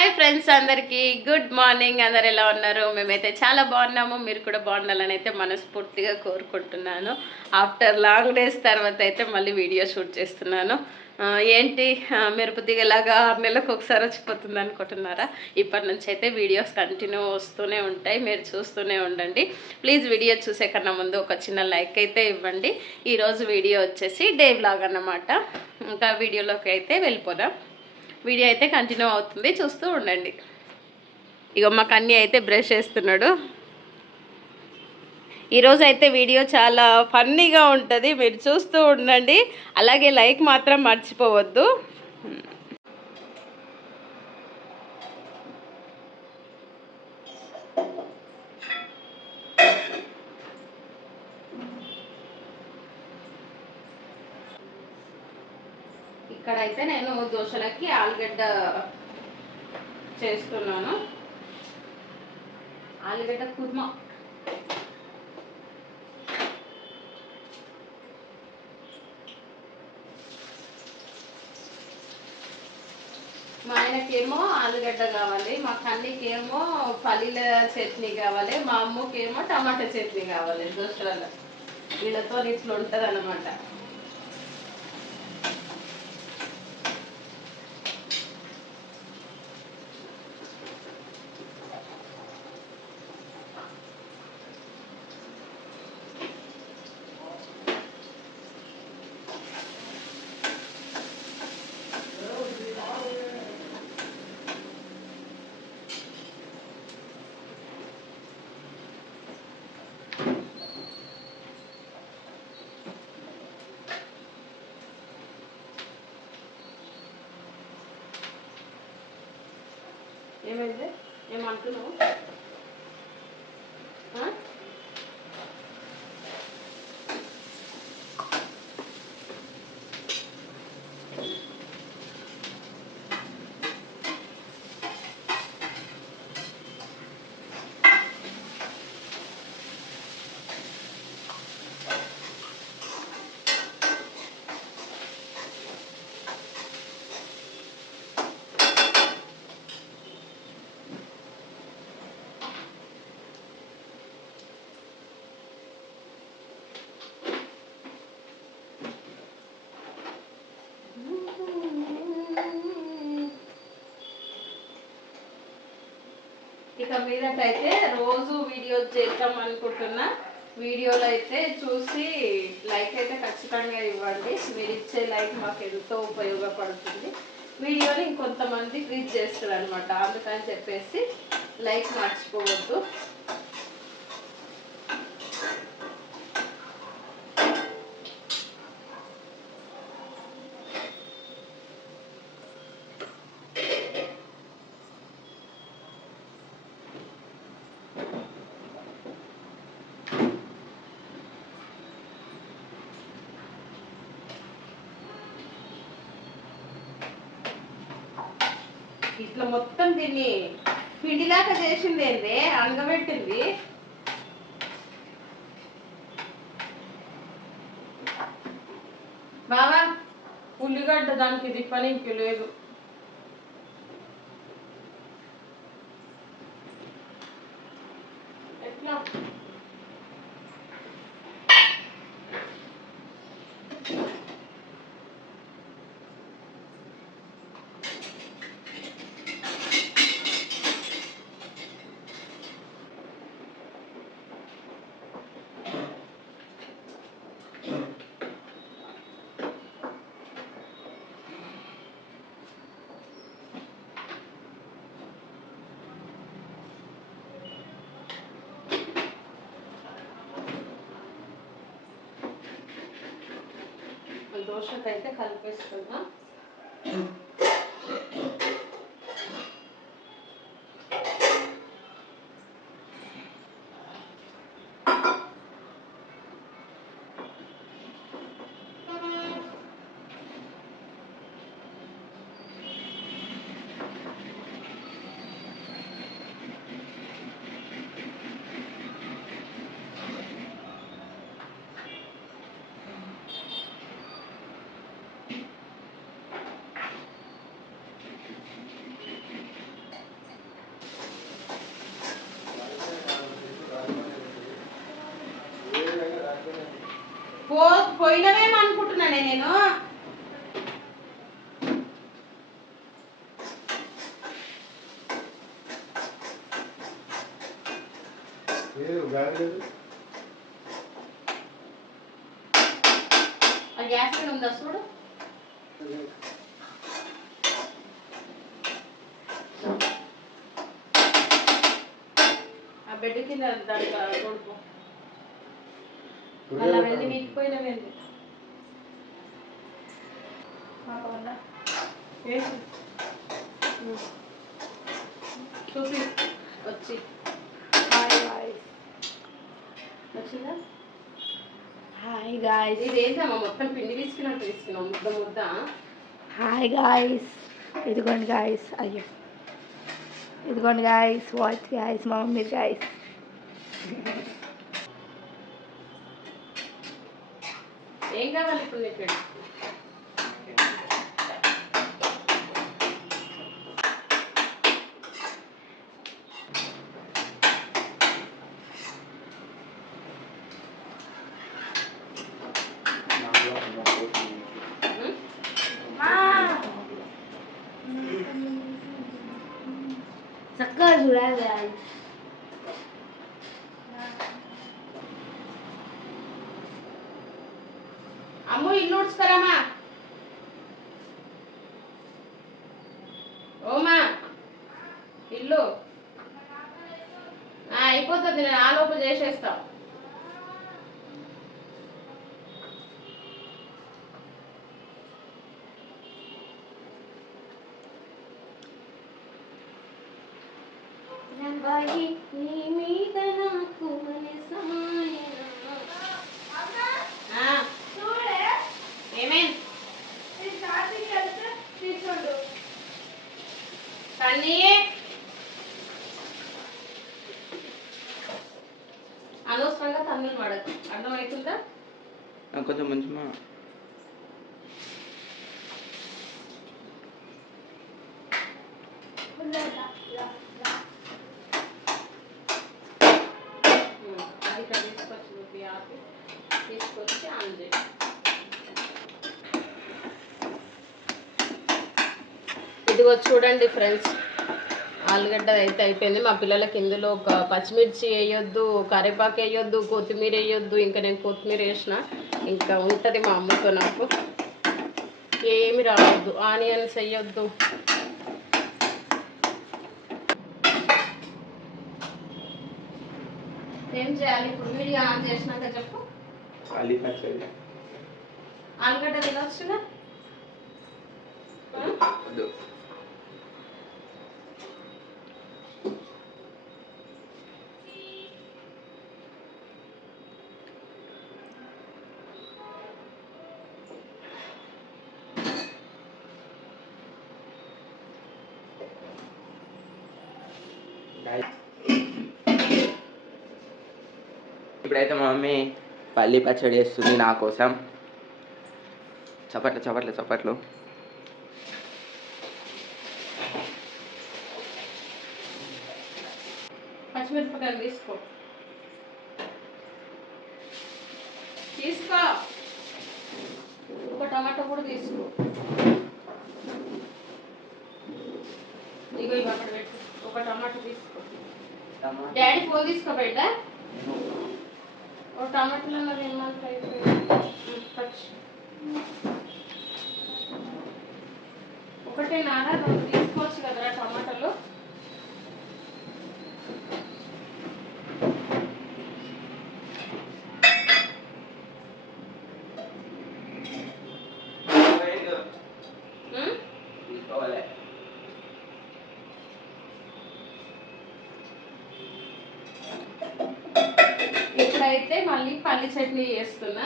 Hi friends, అందరికీ good morning. అందరు ఎలా ఉన్నారు? మేమైతే చాలా బాగున్నాము. మీరు కూడా బాగుండాలని అయితే మనస్ఫూర్తిగా కోరుకుంటున్నాను. ఆఫ్టర్ లాంగ్ డేస్ తర్వాత అయితే మళ్ళీ వీడియో షూట్ చేస్తున్నాను. ఏంటి మిరపతిగలాగా 6 నెలలకు ఒకసారి వచ్చిపోతుంది అనుకుంటున్నారా? ఇప్పటి నుంచి అయితే వీడియోస్ కంటిన్యూ వస్తూనే ఉంటాయి, మీరు చూస్తూనే ఉండండి. ప్లీజ్ వీడియో చూసే కన్నా ముందు ఒక చిన్న లైక్ అయితే ఇవ్వండి. ఈరోజు వీడియో వచ్చేసి డే వ్లాగ్ అన్నమాట. ఇంకా వీడియోలోకి అయితే వెళ్ళిపోదాం. వీడియో అయితే కంటిన్యూ అవుతుంది, చూస్తూ ఉండండి. ఇక మాకు అన్నీ అయితే బ్రష్ చేస్తున్నాడు. ఈరోజు అయితే వీడియో చాలా ఫన్నీగా ఉంటుంది, మీరు చూస్తూ ఉండండి. అలాగే లైక్ మాత్రం మర్చిపోవద్దు. ఇక్కడైతే నేను దోశలకి ఆలుగడ్డ చేస్తున్నాను. ఆలుగడ్డ కుర్మా. మా ఆయనకేమో ఆలుగడ్డ కావాలి, మా కన్నీకేమో పల్లీల చట్నీ కావాలి, మా అమ్మకేమో టమాటా చట్నీ కావాలి. దోశలలో వీళ్ళతో ఇట్లా ఉంటుంది అన్నమాట. ఏమైంది? ఏమంటున్నావు? ఇక మీదటైతే రోజు వీడియోస్ చేద్దాం అనుకుంటున్నా. వీడియోలు అయితే చూసి లైక్ అయితే ఖచ్చితంగా ఇవ్వండి. మీరు ఇచ్చే లైక్ మాకు ఎంతో ఉపయోగపడుతుంది. వీడియోని ఇంకొంతమంది రీచ్ చేస్తారు అనమాట. అందుకని చెప్పేసి లైక్ మర్చిపోవద్దు. ఇట్లా మొత్తం దీన్ని పిండిలాగా చేసింది ఏంది, అనగబెట్టింది. బావా ఉల్లిగడ్డ దానికి తిప్పనికి లేదు. ఎట్లా దోశకైతే కలిపేస్తున్నా. పోయినవేమో అనుకుంటున్నానే నేను. ఆ గ్యాస్ మీద ఉందా చూడు. ఆ బెడ్ కింద దానికి కొడుకు మళ్ళీ వెళ్ళి వీకిపోయిన వెళ్ళి చూపి వచ్చి వచ్చిందా. Hi guys. ఇది ఏంటమ్మా మొత్తం పిండి తీసుకున్నట్టు తీసుకున్నాం ముద్ద ముద్ద. Hi guys. ఇదిగోండి గాయ్స్. అయ్యో ఇదిగోండి గాయ్స్. Watch guys. మా మమ్మీ గాయ్స్. ఏం కావాలి ఇప్పుడు నీకు? చక్కగా చూడాలి గాయ్స్. అమ్ము ఇల్లు ఉడ్చుతారమ్మా. ఓమా ఇల్లు అయిపోతుంది, నేను ఆలోపు చేసేస్తా. అనవసరంగా తన్నులు పడదు, అర్థమవుతుందా? కొంచెం మంచిమా అది ఇక్కడ తీసుకొచ్చి ఆపి తీసుకొచ్చి అంజే. ఇదిగో చూడండి ఫ్రెండ్స్, ఆలుగడ్డ అయితే అయిపోయింది. మా పిల్లలకి ఇందులో ఒక పచ్చిమిర్చి వేయొద్దు, కరివేపాకు వేయొద్దు, కొత్తిమీర వేయొద్దు. ఇంకా నేను కొత్తిమీర వేసిన ఇంకా ఉంటుంది మా అమ్మతో. నాకు ఏమి రావద్దు, ఆనియన్స్ వేయొద్దు. ఏం చేయాలి ఇప్పుడు? వీడియో ఆన్ చేసినాక చెప్పు. ఆలుగడ్డ తినొచ్చుగా. ఇప్పుడైతే మా మమ్మీ పల్లి పచ్చడి వేస్తుంది నా కోసం. చప్పట్లు చప్పట్లు చప్పట్లు. పచ్చిమిరపకాయలు తీసుకో తీసుకో, ఒక టమాటో కూడా తీసుకో. ఇగో ఇవి అక్కడ పెట్టు, ఒక టమాటో తీసుకో. డాడీ ఫోన్ తీసుకో బయట. ఒక టమాటాలో మరి ఏమంత ఒకటే నారా రెండు తీసుకోవచ్చు కదరా టమాటాలు. ఇప్పుడైతే మళ్ళీ పల్లి చట్నీ చేస్తున్నా.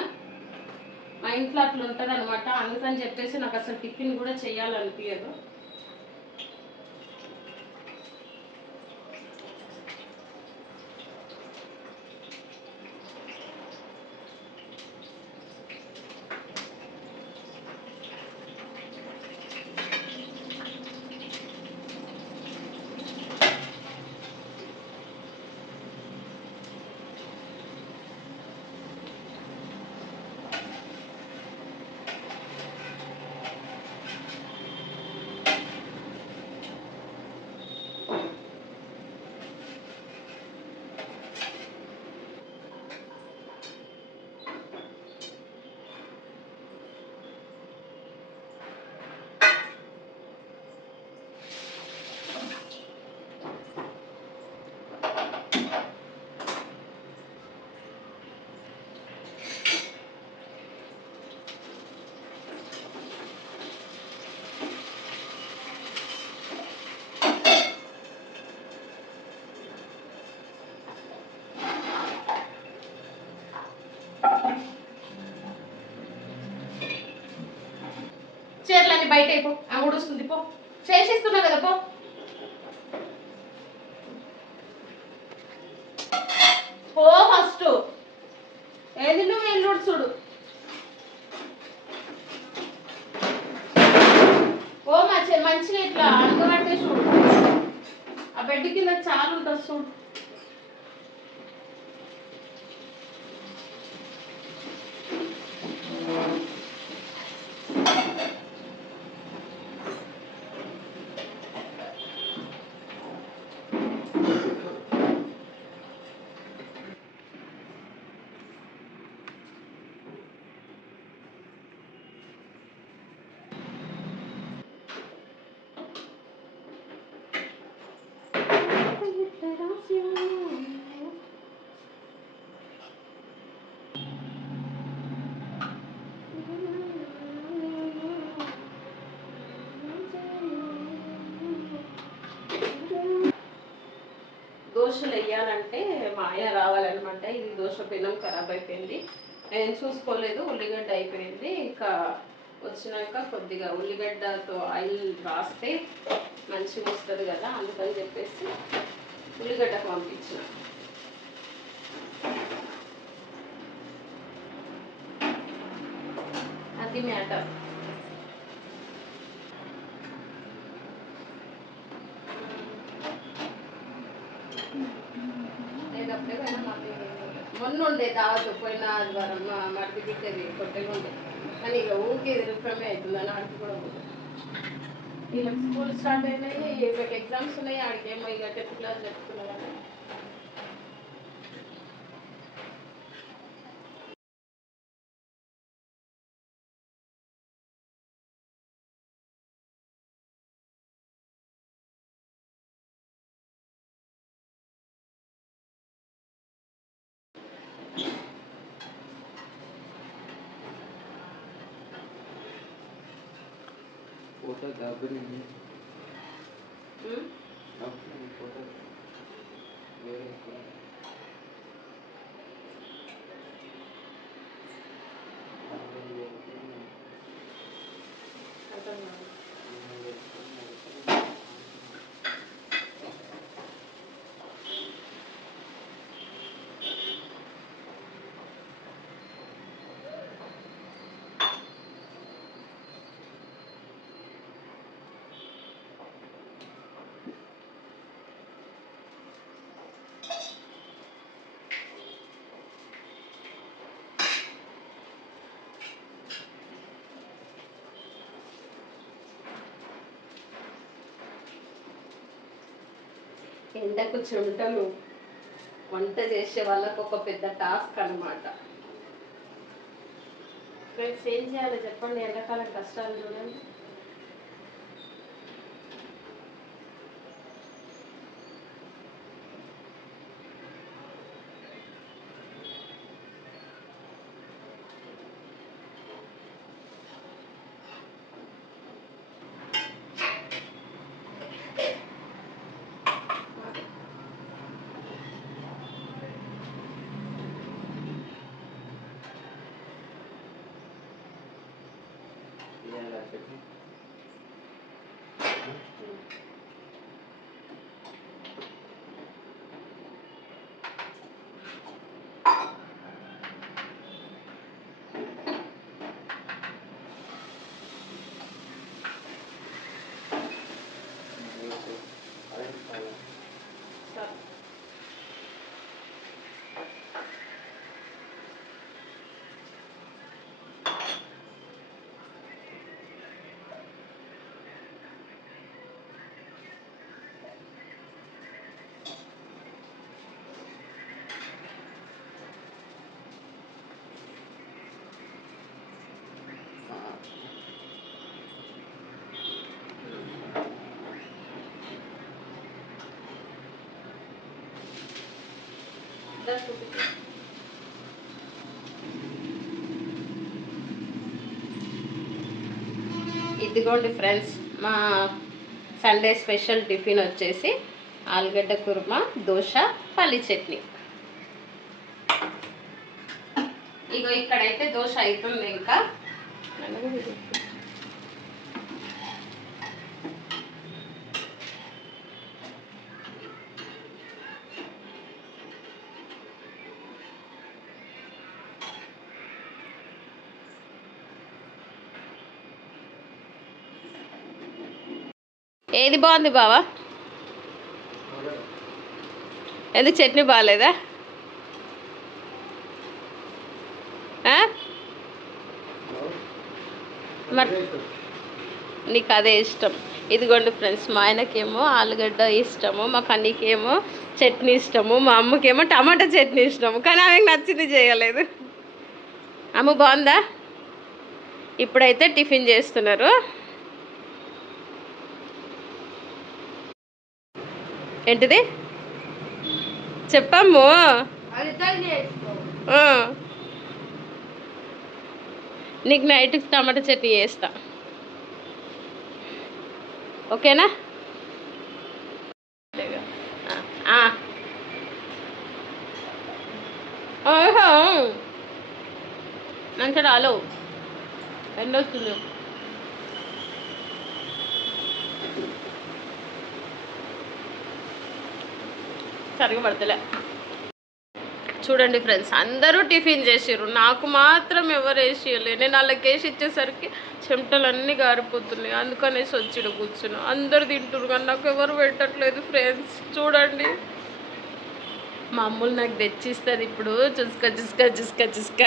మా ఇంట్లో అట్లా ఉంటుంది అనమాట, అందుకని చెప్పేసి నాకు అసలు టిఫిన్ కూడా చేయాలనిపించదు. బయట అయిపో అంగుడుస్తుంది పో చేసిస్తున్నా కదా పో పో ఫస్ట్ ఏది నువ్వు ఎల్లుడు చూడు ఓ మంచిగా ఇట్లా అనుకోబట్టే చూడు ఆ బెడ్ కింద చాలా ఉంటుంది చూడు దోశలు వేయాలంటే మా ఆయన రావాలన్నమాట. ఇది దోశ పెనం ఖరాబ్ అయిపోయింది, నేను చూసుకోలేదు. ఉల్లిగడ్డ అయిపోయింది. ఇంకా వచ్చినాక కొద్దిగా ఉల్లిగడ్డతో ఆయిల్ రాస్తే మంచిగా వస్తుంది కదా, అందుకని చెప్పేసి ఉల్లిగడ్డకు పంపించిన. అది మ్యాటర్. మొన్న ఉండే దావత్ పోయిన ఆదివారం మా మట్టి బిడ్డది కొట్టెలు ఉండే, కానీ ఇక ఊరికి ఎదురుకమే అవుతుందని ఆడికి కూడా పోతుంది. వీళ్ళకి స్కూల్ స్టార్ట్ అయినాయి, వీళ్ళకి ఎగ్జామ్స్ ఉన్నాయి. ఆడికేమో ఇక 10th క్లాస్ చెప్తున్నారు. फोटो दाबरी फोटो ఎండకు చెమటలు వంట చేసే వాళ్ళకు ఒక పెద్ద టాస్క్ అన్నమాట. ఫ్రెండ్స్ ఏం చేయాలో చెప్పండి, ఎండాకాలం కష్టాలు చూడండి. ఇదిగోండి ఫ్రెండ్స్, మా సండే స్పెషల్ టిఫిన్ వచ్చేసి ఆలుగడ్డ కుర్మా, దోశ, పల్లి చట్నీ. ఇగో ఇక్కడైతే దోశ అవుతుంది. ఇంకా ఏది బాగుంది బావా? ఎందుకు చట్నీ బాగాలేదా? మరి నీకు అదే ఇష్టం. ఇదిగోండి ఫ్రెండ్స్, మా ఆయనకేమో ఆలుగడ్డ ఇష్టము, మా కన్నీకేమో చట్నీ ఇష్టము, మా అమ్మకేమో టమాటా చట్నీ ఇష్టము. కానీ ఆమెకు నచ్చింది చేయలేదు. అమ్మ బాగుందా? ఇప్పుడైతే టిఫిన్ చేస్తున్నారు. ఏంటిది చెప్పమ్ము. నీకు నైట్కి టమాటా చట్నీ చేస్తా, ఓకేనా? మంచిగా రాలో ఎండొస్తుంది. సరిగా పడతలే. చూడండి ఫ్రెండ్స్, అందరూ టిఫిన్ చేసారు, నాకు మాత్రం ఎవరు వేసియలే. నేను వాళ్ళకి వేసి ఇచ్చేసరికి చెమటలన్నీ గారిపోతున్నాయి. అందుకనేసి వచ్చి ఇక్కడ కూర్చున్నా. అందరు తింటున్నారు కానీ నాకు ఎవరు పెట్టట్లేదు ఫ్రెండ్స్. చూడండి, మా అమ్ములు నాకు తెచ్చిస్తుంది ఇప్పుడు. చూసుక చూసుక చూసుక చూసుక